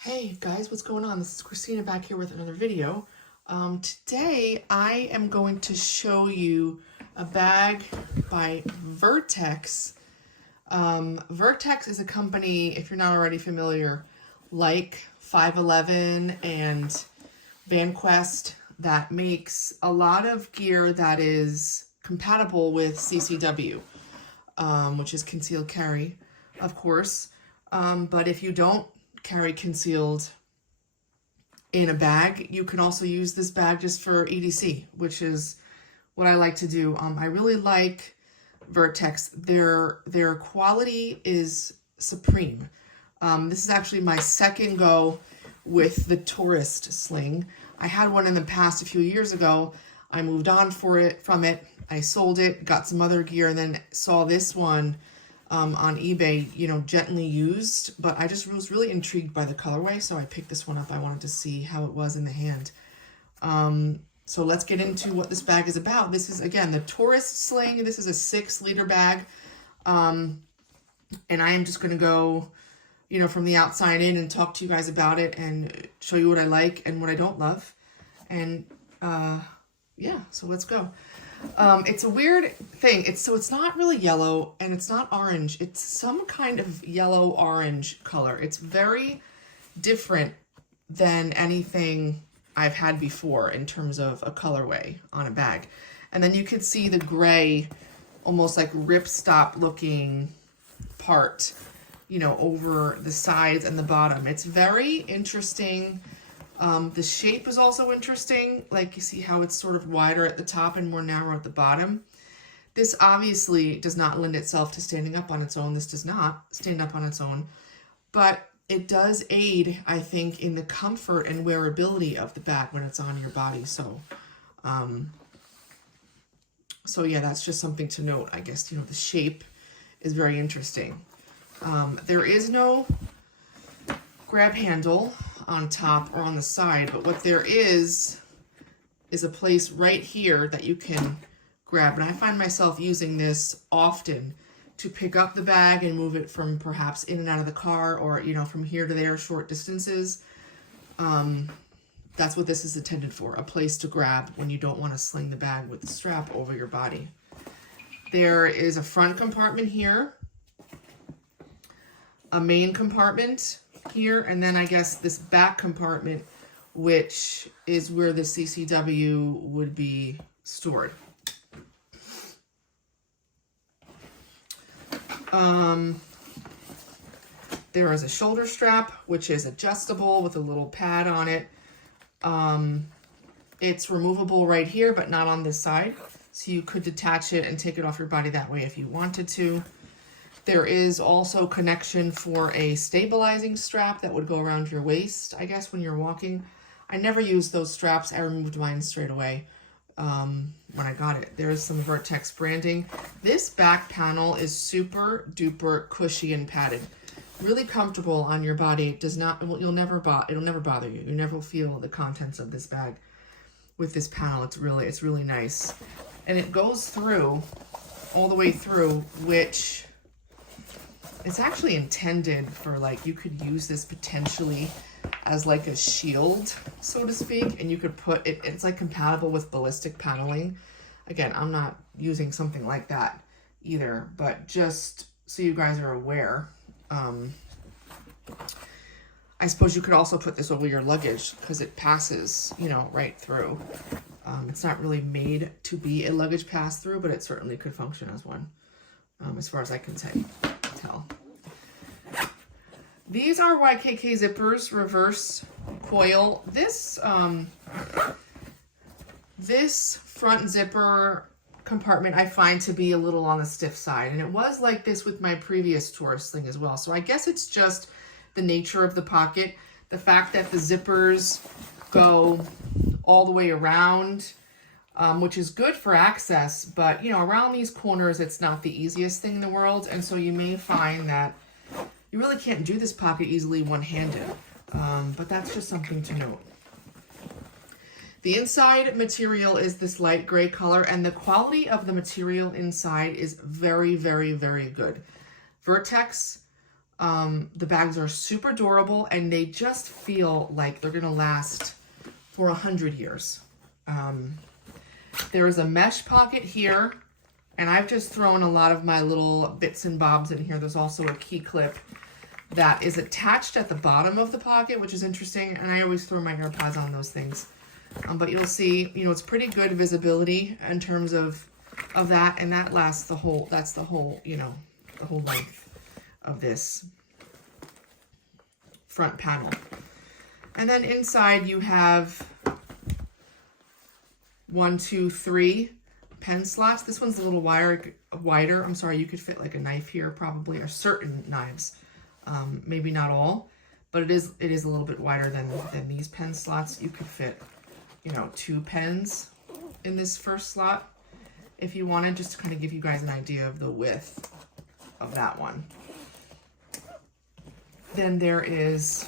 Hey guys, what's going on? This is Christina back here with another video. Today I am going to show you a bag by Vertx. Vertx is a company, if you're not already familiar, like 511 and VanQuest, that makes a lot of gear that is compatible with CCW, which is concealed carry, of course. But if you don't carry concealed in a bag, you can also use this bag just for EDC, which is what I like to do. I really like Vertx. Their quality is supreme. This is actually my second go with the tourist sling. I had one in the past a few years ago. I moved on from it. I sold it, got some other gear, and then saw this one on eBay, gently used, but I just was really intrigued by the colorway, so I picked this one up. I wanted to see how it was in the hand. So let's get into what this bag is about. This is, again, the tourist sling. This is a 6-liter bag, and I am just going to go, from the outside in and talk to you guys about it and show you what I like and what I don't love. And yeah, so let's go. It's a weird thing. It's not really yellow and it's not orange. It's some kind of yellow orange color. It's very different than anything I've had before in terms of a colorway on a bag. And then you could see the gray, almost like ripstop looking part, over the sides and the bottom. It's very interesting. The shape is also interesting. Like, you see how it's sort of wider at the top and more narrow at the bottom. This obviously does not lend itself to standing up on its own. This does not stand up on its own, but it does aid, I think, in the comfort and wearability of the bag when it's on your body. So, yeah, that's just something to note. I guess, the shape is very interesting. There is no grab handle on top or on the side, but what there is a place right here that you can grab. And I find myself using this often to pick up the bag and move it from perhaps in and out of the car, or from here to there, short distances. That's what this is intended for, a place to grab when you don't want to sling the bag with the strap over your body. There is a front compartment here, a main compartment here, and then I guess this back compartment, which is where the CCW would be stored. There is a shoulder strap, which is adjustable with a little pad on it. It's removable right here, but not on this side. So you could detach it and take it off your body that way if you wanted to. There is also connection for a stabilizing strap that would go around your waist, I guess, when you're walking. I never used those straps. I removed mine straight away when I got it. There is some Vertx branding. This back panel is super duper cushy and padded. Really comfortable on your body. It does not, it'll never bother you. You never feel the contents of this bag with this panel. It's really nice. And it goes through, all the way through, which it's actually intended for, like, you could use this potentially as like a shield, so to speak, and you could put it, it's like compatible with ballistic paneling. Again, I'm not using something like that either, but just so you guys are aware. I suppose you could also put this over your luggage because it passes, right through. It's not really made to be a luggage pass-through, but it certainly could function as one, as far as I can tell. These are YKK zippers, reverse coil. This front zipper compartment I find to be a little on the stiff side, and it was like this with my previous tourist sling as well. So I guess it's just the nature of the pocket, the fact that the zippers go all the way around, which is good for access, but around these corners it's not the easiest thing in the world, and so you may find that you really can't do this pocket easily one-handed, but that's just something to note. The inside material is this light gray color, and the quality of the material inside is very, very, very good. Vertx The bags are super durable and they just feel like they're gonna last for 100 years. There is a mesh pocket here, and I've just thrown a lot of my little bits and bobs in here. There's also a key clip that is attached at the bottom of the pocket, which is interesting, and I always throw my AirPods on those things. But you'll see, you know, it's pretty good visibility in terms of that, and that lasts the whole, that's the whole, you know, the whole length of this front panel. And then inside you have 1, 2, 3 pen slots. This one's a little wider. I'm sorry, you could fit like a knife here probably, or certain knives. Maybe not all, but it is a little bit wider than these pen slots. You could fit, you know, 2 pens in this first slot if you wanted, just to kind of give you guys an idea of the width of that one. Then there is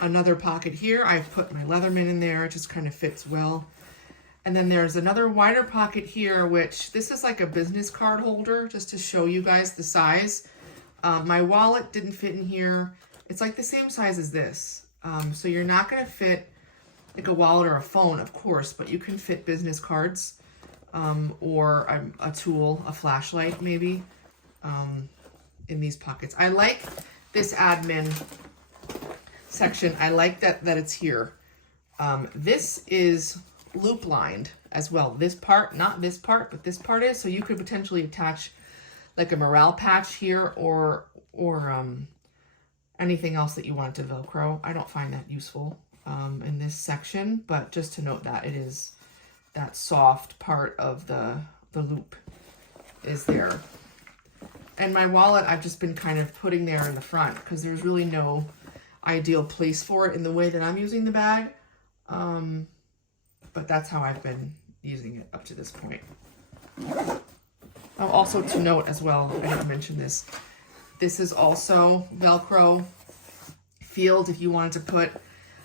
another pocket here. I've put my Leatherman in there. It just kind of fits well. And then there's another wider pocket here, which this is like a business card holder, just to show you guys the size. My wallet didn't fit in here. It's like the same size as this. So you're not going to fit like a wallet or a phone, of course, but you can fit business cards or a tool, a flashlight maybe, in these pockets. I like this admin section. I like that it's here. This is loop lined as well. This part, not this part, but this part is, so you could potentially attach like a morale patch here or anything else that you want to Velcro. I don't find that useful in this section, but just to note that it is that soft part of the loop is there. And my wallet, I've just been kind of putting there in the front because there's really no ideal place for it in the way that I'm using the bag. But that's how I've been using it up to this point. Also to note as well, I didn't mention this, this is also Velcro field if you wanted to put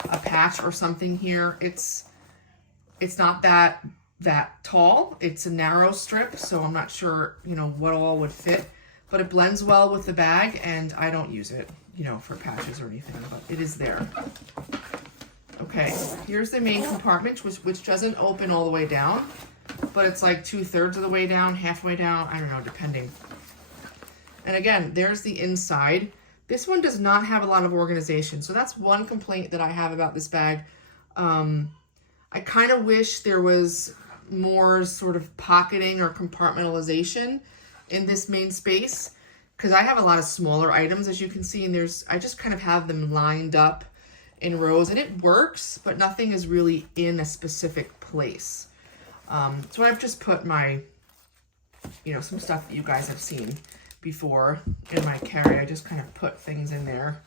a patch or something here. It's not that tall. It's a narrow strip, so I'm not sure, you know, what all would fit, but it blends well with the bag, and I don't use it, you know, for patches or anything, but it is there. Okay, here's the main compartment, which doesn't open all the way down, but it's like 2/3 of the way down, halfway down, I don't know, depending. And again, there's the inside. This one does not have a lot of organization, so that's one complaint that I have about this bag. I kind of wish there was more sort of pocketing or compartmentalization in this main space, because I have a lot of smaller items, as you can see, and I just kind of have them lined up in rows, and it works, but nothing is really in a specific place. So I've just put my, you know, some stuff that you guys have seen before in my carry. I just kind of put things in there,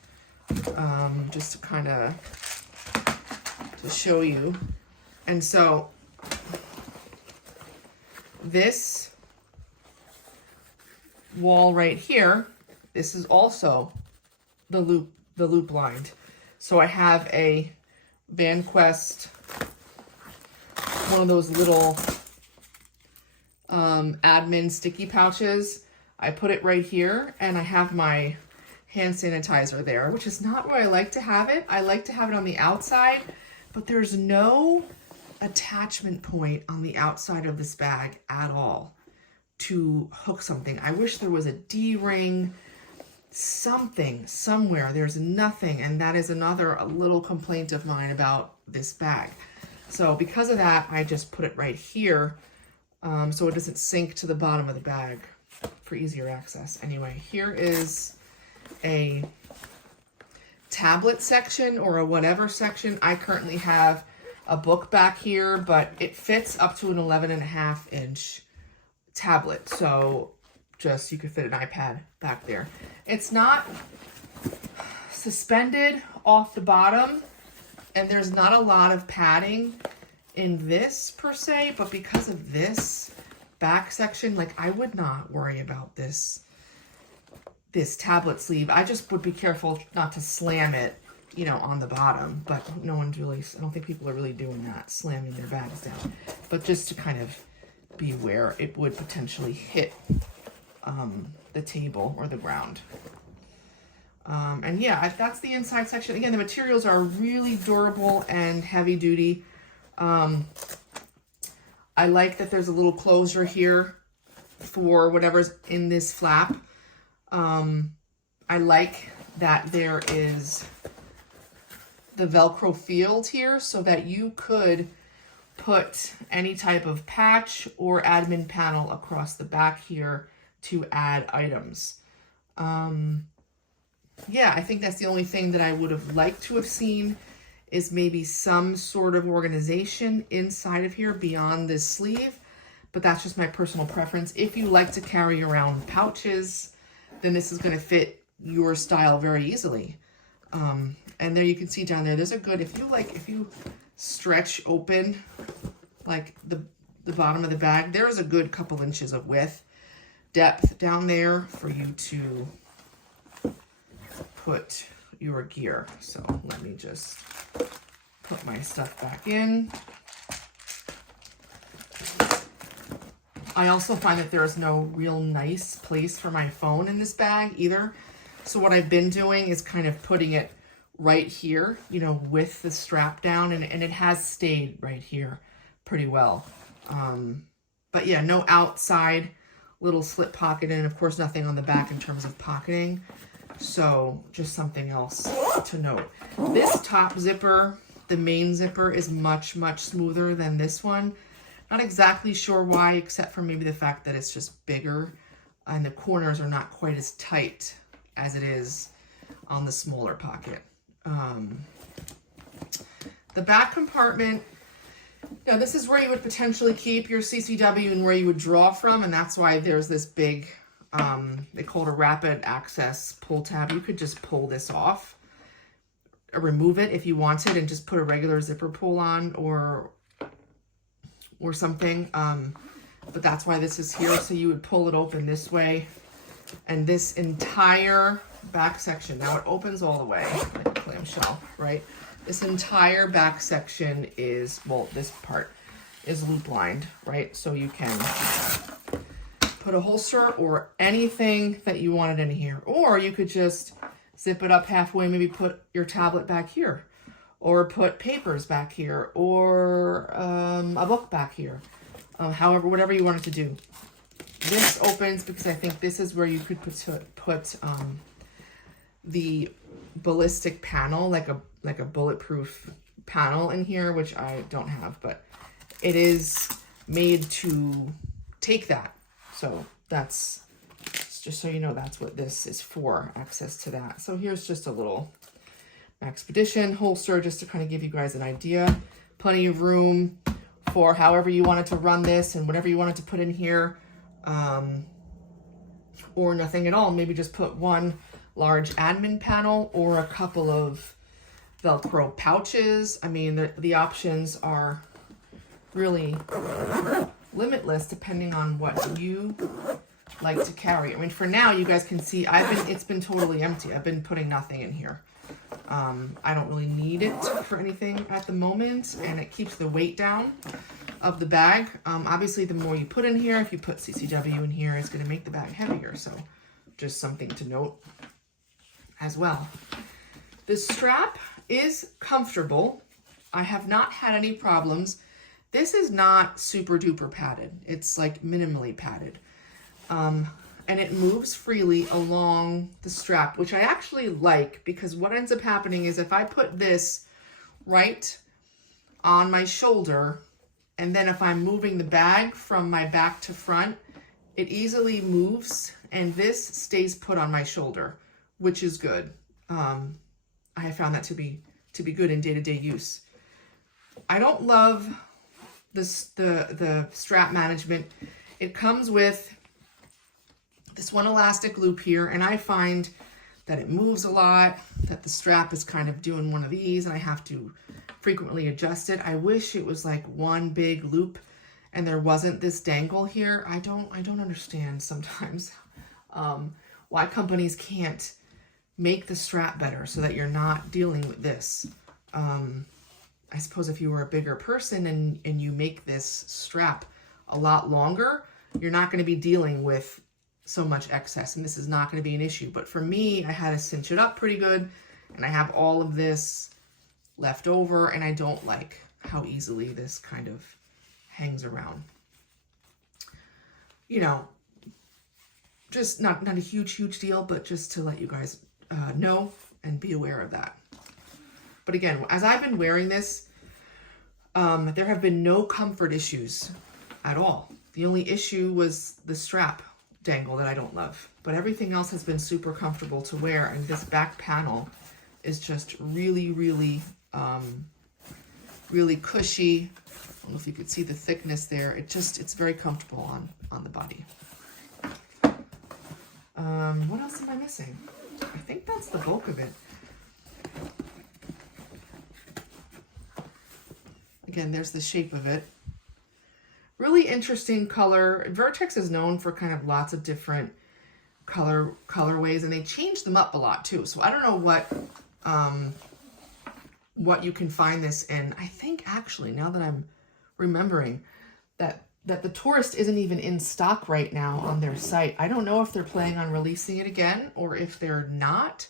just to kind of, to show you. And so this wall right here, this is also the loop lined. So I have a VanQuest, one of those little admin sticky pouches. I put it right here, and I have my hand sanitizer there, which is not where I like to have it. I like to have it on the outside, but there's no attachment point on the outside of this bag at all to hook something. I wish there was a D-ring, something somewhere. There's nothing, and that is another little complaint of mine about this bag. So because of that, I just put it right here, so it doesn't sink to the bottom of the bag for easier access. Anyway, here is a tablet section or a whatever section. I currently have a book back here, but it fits up to an 11.5 inch tablet. So just, you could fit an iPad back there. It's not suspended off the bottom, and there's not a lot of padding in this per se, but because of this back section, like, I would not worry about this tablet sleeve. I just would be careful not to slam it, you know, on the bottom, but no one's really, I don't think people are really doing that, slamming their bags down, but just to kind of be aware it would potentially hit the table or the ground. And yeah, that's the inside section. Again, the materials are really durable and heavy duty. I like that there's a little closure here for whatever's in this flap. I like that there is the Velcro field here so that you could put any type of patch or admin panel across the back here to add items. Yeah, I think that's the only thing that I would have liked to have seen is maybe some sort of organization inside of here beyond this sleeve, but that's just my personal preference. If you like to carry around pouches, then this is going to fit your style very easily. And there you can see down there, there's a good, if you stretch open like the bottom of the bag, there's a good couple inches of depth down there for you to put your gear. So let me just put my stuff back in. I also find that there is no real nice place for my phone in this bag either. So what I've been doing is kind of putting it right here, you know, with the strap down, and it has stayed right here pretty well. But yeah, no outside little slip pocket, and of course nothing on the back in terms of pocketing. So just something else to note. This top zipper, the main zipper, is much, much smoother than this one. Not exactly sure why, except for maybe the fact that it's just bigger and the corners are not quite as tight as it is on the smaller pocket. The back compartment, now this is where you would potentially keep your CCW and where you would draw from, and that's why there's this big, they call it a rapid access pull tab. You could just pull this off or remove it if you wanted and just put a regular zipper pull on or something. But that's why this is here. So you would pull it open this way, and this entire back section, now it opens all the way like a clamshell, right? This entire back section is, well, this part is loop lined, right? So you can put a holster or anything that you wanted in here, or you could just zip it up halfway, maybe put your tablet back here, or put papers back here, or a book back here. However, whatever you wanted to do. This opens because I think this is where you could put the ballistic panel, like a bulletproof panel in here, which I don't have, but it is made to take that. So that's, just so you know, that's what this is for, access to that. So here's just a little Expedition holster just to kind of give you guys an idea. Plenty of room for however you wanted to run this and whatever you wanted to put in here, or nothing at all. Maybe just put one large admin panel or a couple of Velcro pouches. I mean, the options are really limitless depending on what you like to carry. I mean, for now, you guys can see it's been totally empty. I've been putting nothing in here. I don't really need it for anything at the moment, and it keeps the weight down of the bag. Obviously, the more you put in here, if you put CCW in here, it's going to make the bag heavier. So just something to note as well. The strap is comfortable. I have not had any problems. This is not super duper padded. It's like minimally padded. And it moves freely along the strap, which I actually like, because what ends up happening is if I put this right on my shoulder, and then if I'm moving the bag from my back to front, it easily moves, and this stays put on my shoulder, which is good. I have found that to be good in day-to-day use. I don't love this the strap management. It comes with this one elastic loop here, and I find that it moves a lot, that the strap is kind of doing one of these, and I have to frequently adjust it. I wish it was like one big loop and there wasn't this dangle here. I don't understand sometimes why companies can't make the strap better so that you're not dealing with this. I suppose if you were a bigger person and you make this strap a lot longer, you're not going to be dealing with so much excess, and this is not going to be an issue. But for me, I had to cinch it up pretty good, and I have all of this left over, and I don't like how easily this kind of hangs around. You know, just not a huge deal, but just to let you guys know and be aware of that. But again, as I've been wearing this, there have been no comfort issues at all. The only issue was the strap dangle that I don't love, but everything else has been super comfortable to wear. And this back panel is just really cushy. I don't know if you could see the thickness there. It's very comfortable on the body. What else am I missing? I think that's the bulk of it. Again, there's the shape of it. Really interesting color. Vertx is known for kind of lots of different colorways, and they change them up a lot too. So I don't know what you can find this in. I think actually, now that I'm remembering, that the Tourist isn't even in stock right now on their site. I don't know if they're planning on releasing it again or if they're not,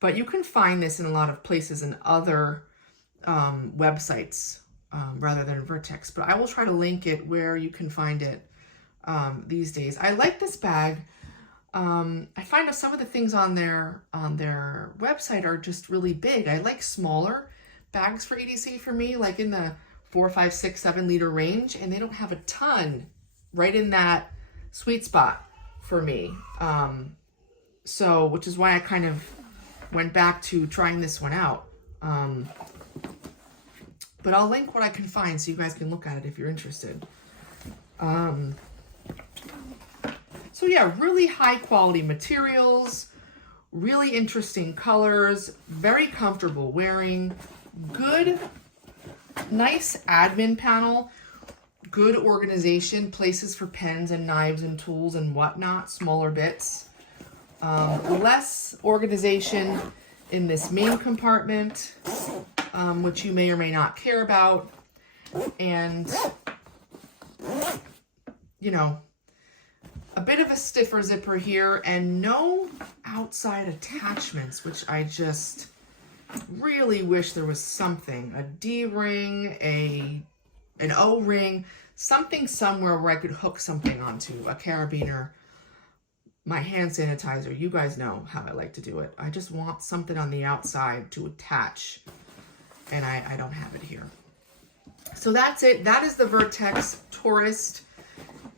but you can find this in a lot of places and other websites rather than Vertx. But I will try to link it where you can find it these days. I like this bag. I find that some of the things on their website are just really big. I like smaller bags for EDC for me, like in the 4, 5, 6, 7 liter range, and they don't have a ton right in that sweet spot for me. So, which is why I kind of went back to trying this one out. But I'll link what I can find so you guys can look at it if you're interested. So yeah, really high quality materials, really interesting colors, very comfortable wearing, good, nice admin panel, good organization, places for pens and knives and tools and whatnot, smaller bits. Less organization in this main compartment, which you may or may not care about. And, you know, a bit of a stiffer zipper here and no outside attachments, which I just really wish there was something. A D-ring, an O-ring, something somewhere where I could hook something onto, a carabiner, my hand sanitizer. You guys know how I like to do it. I just want something on the outside to attach, and I don't have it here. So that's it. That is the Vertx Tourist.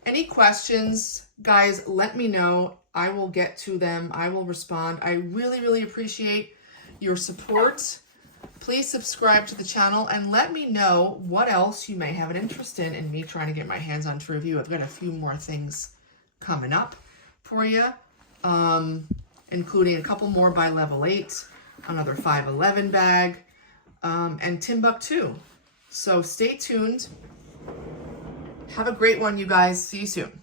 Any questions, guys, let me know. I will get to them. I will respond. I really appreciate your support. Please subscribe to the channel and let me know what else you may have an interest in me trying to get my hands on to review. I've got a few more things coming up for you, including a couple more by Level 8, another 511 bag, and Timbuktu. So stay tuned. Have a great one, you guys. See you soon.